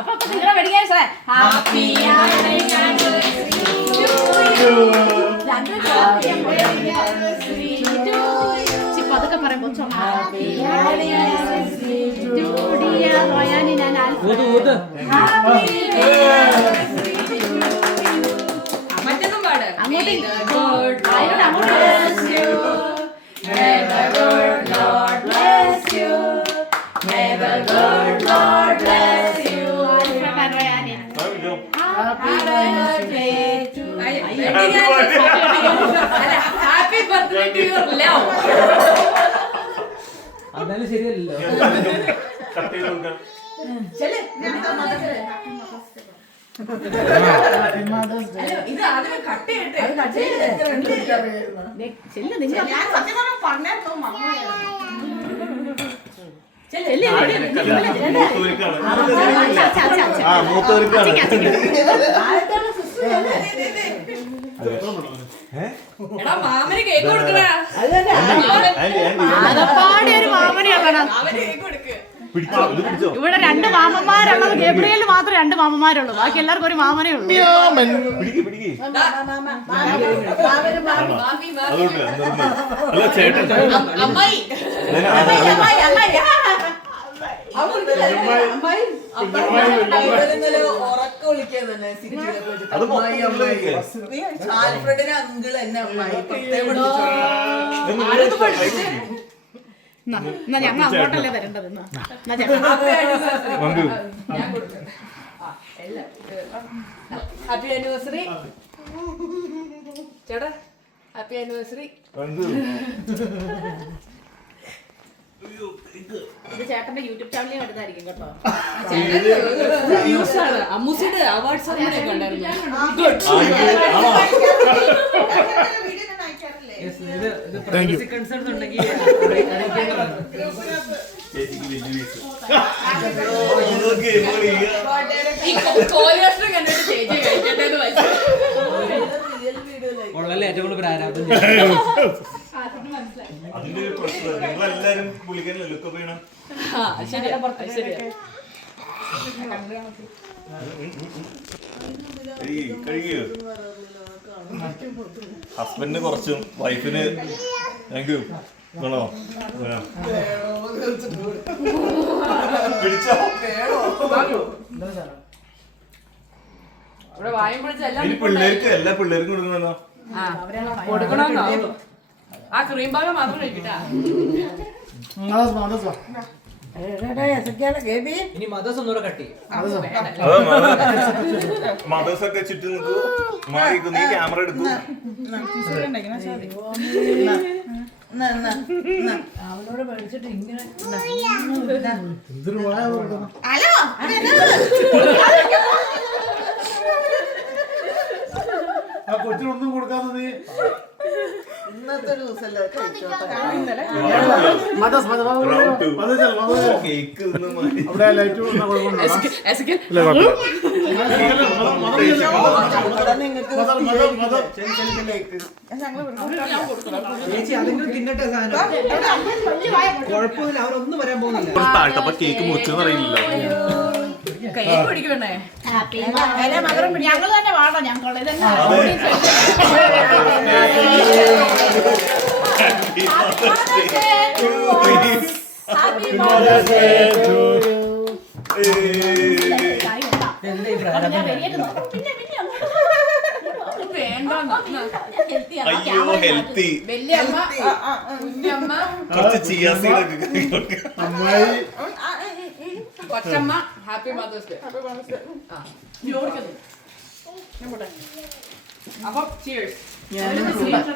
അപ്പൊ നിങ്ങളെ wedding sir happy അതൊക്കെ പറയാം കൊച്ചോ മറ്റൊന്നും പാട് happy birthday to your love. അതായത് ശരിയല്ലോ. ഇത് ആദ്യമേ കട്ട് ചെയ്യട്ടെ. എടാ മാമന് കേക്ക് കൊടുക്കണ. ആകപ്പാടെ ഒരു മാമനെയാണ്. ഇവിടെ 2 മാമന്മാരുള്ളത്. ഗബ്രിയേൽ മാത്രം 2 മാമന്മാരുള്ളൂ. ബാക്കി എല്ലാവർക്കും ഒരു മാമനേ ഉള്ളൂ. അമ്മായി ഉറക്ക വിളിക്കാൻ തന്നെ ആൽഫ്രഡിന് അങ്കിൾ എന്നെ അമ്മായി ഞങ്ങൾ അങ്ങോട്ടല്ലേ തരേണ്ടത്. ഹാപ്പി ആനിവേഴ്സറി ചേട്ടാ. Happy anniversary. ഇത് ചേട്ടന്റെ യൂട്യൂബ് ചാനലിൽ വരുന്നതായിരിക്കും കേട്ടോ. അമ്മൂസിയുടെ അവാർഡ്സ് ഉണ്ടായിരുന്നു. ഏറ്റവും കൂടുതൽ പ്രാരാബ്ദം അതിന്റെ ഒരു പ്രശ്നം നിങ്ങളെല്ലാരും പുള്ളിക്കാരല്ലേ ലുക്കപ്പ് ചെയ്യണം. കഴിയോ ഹസ്ബൻഡിന് കുറച്ചും വൈഫിന് താങ്ക് യു വേണോ? പിടിച്ചോ ഇവിടെ വായും പിടിച്ച പിള്ളേർക്ക് എല്ലാ പിള്ളേർക്കും കൊടുക്കണല്ലോ. കൊടുക്കണമെന്നോ? ആ ക്രീം ഭാഗം മാത്രം കഴിക്കട്ടാ. ഇനി മദർസ് ഒന്നുകൂടെ കട്ട് ചെയ്യും. മദേഴ്സ് ഒക്കെ ചുറ്റും നിൽക്കൂ. മാറിക്കൂ. നീ ക്യാമറ എടുക്കൂ. അവനോട് പഠിച്ചിട്ട് ഇങ്ങനെ കൊച്ചിനൊന്നും കൊടുക്കാതെ നീ ഇന്നത്തെ ദിവസമല്ലേ കേക്ക് അവിടെ ലൈറ്റ് ചേച്ചി അതെങ്കിലും തിന്നട്ടെ സാധനം. കുഴപ്പമില്ല, അവരൊന്നും വരാൻ പോകുന്നില്ല. താഴ്ത്തപ്പ കേക്ക് മുറിച്ചെന്ന് അറിയില്ല. കേക്ക് പിടിക്കണേ. ഞങ്ങൾ തന്നെ വേണം. ഞങ്ങൾ ഇതന്നെ അയ്യോ ഹെൽത്തി വല്യമ്മ കുഞ്ഞമ്മ കുറച്ച് ചിയാ സീഡൊക്കെ അമ്മായി കൊച്ചമ്മ. Happy mother's day. അപ്പൊ cheers.